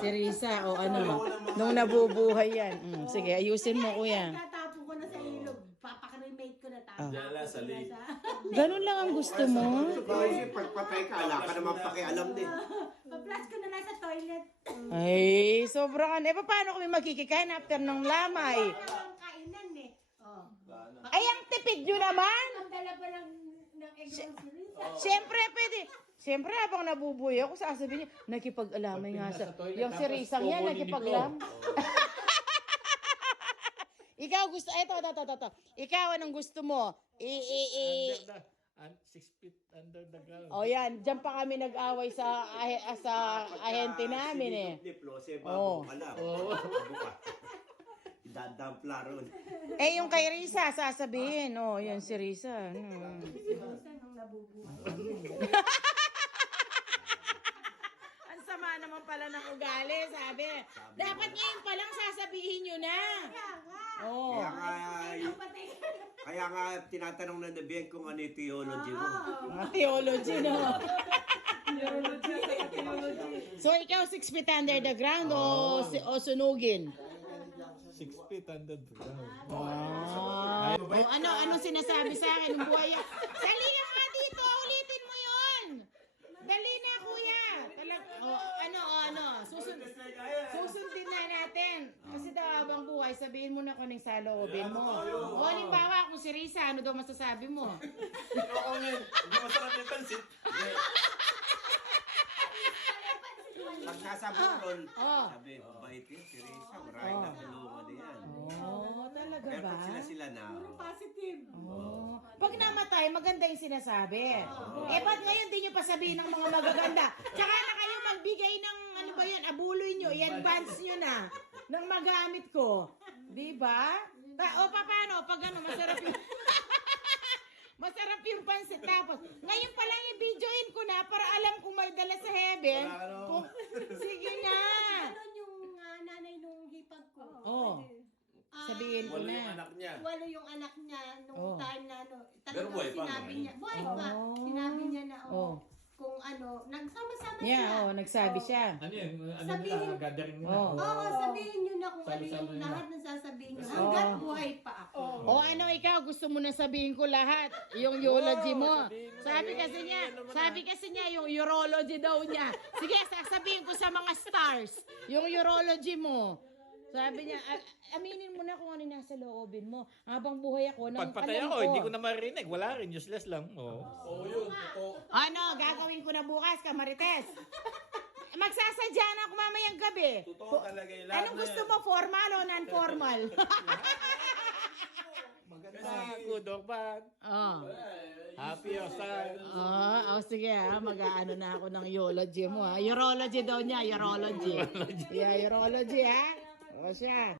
Si Risa, o ano, nung nabubuhay yan. Sige, ayusin mo, kuya. Tatapon ko na sa ilog. Papakremate ko na tapos. Yala, sali. Ganun lang ang gusto mo? Kasi pagpatay ka, wala ka naman pakialam din. Pa-flash ko na lang sa toilet. Ay, sobra ka na. Paano kami magkikikain after ng lamay? Ang kainan eh. Oh. Ay, ang tipid nyo naman! Ang dala pa lang ng egg roll si Risa. Siyempre, pwede. Siyempre, habang nabubuhay ako, sasabihin niya, nakipag-alamay nga sa... Yung si Risang yan, nakipag-alam. Ikaw gusto... Ito. Ikaw, anong gusto mo? Under the 6 feet under the ground. O yan, dyan pa kami nag-away sa ahente namin eh. Diplose, Oo. bago ka lang. Idadampla ron. Eh, yung kay Risa, sasabihin. Oh, yan si Risa. Si Risa nung nabubuhay. Ang sama naman pala ng ugali, sabi. Dapat ngayon pa lang sasabihin nyo na. Kaya nga. Oh. Kaya nga tinatanong na nabiyan kung ano yung theology mo. Mga theology, no? So, ikaw 6 feet under the ground o sunugin? 6 feet under the ground. Ano sinasabi sa akin ng buhay? Sali ka nga dito, ulitin mo yun. Dali na, kuya. Susundin na natin. Kasi daw habang buhay, sabihin mo na kung anong saloobin mo. O, halimbawa, kung si Risa, ano daw masasabi mo? Oo nga, hindi masarap yung pansit. Pag sasaburon, sabi, mabait yun, si Risa, maraming natulungan niyan. Talaga Pero ba? pag sila na, Positive. Pag namatay, maganda yung sinasabi. Ba't ngayon di nyo pa sabihin ng mga magaganda? Tsaka na kayo magbigay ng, ano ba yan, abuloy nyo, i-advance nyo na, ng magamit ko. Di ba? Paano? Pag ano, masarap yung... Masarap yung pansit. Tapos, ngayon pa lang i-videoin ko na para alam kung may dala sa heaven. Sige na. Ano yung nanay nung hipag ko? Sabihin ko Wala yung na. anak niya. Walo yung anak niya nung time na Pero talagang buhay pa sinabi naman. niya. Buhay pa. Sinabi niya na kung ano, nagsama-sama sila. Yeah, nagsabi siya. Ano yun? Ano Sabihin- nila? Gathering nila? Oo, sabihin niyo na kung ano Salo-salo yung yun. lahat ng sasabihin niyo. Hanggat buhay pa ako. Ikaw gusto mo na sabihin ko lahat, yung eulogy mo. Sabi kasi niya yung urology daw niya. Sige, sasabihin ko sa mga stars, yung urology mo. Sabi niya, aminin mo na kung ano nasa loobin mo. Habang buhay ako, Pagpatay ako, hindi ko na marinig. Wala rin, useless lang. Oo yun, totoo. Ano, gagawin ko na bukas, Kamarites? Magsasadya na ako mamayang gabi. Totoo talaga yung lahat Anong gusto mo, formal o non-formal? Maganda. Good or bad. Happy or sad. Sige mag-aano na ako ng eulogy mo ha. Urology daw niya, urology. Yeah, urology ha. O siya.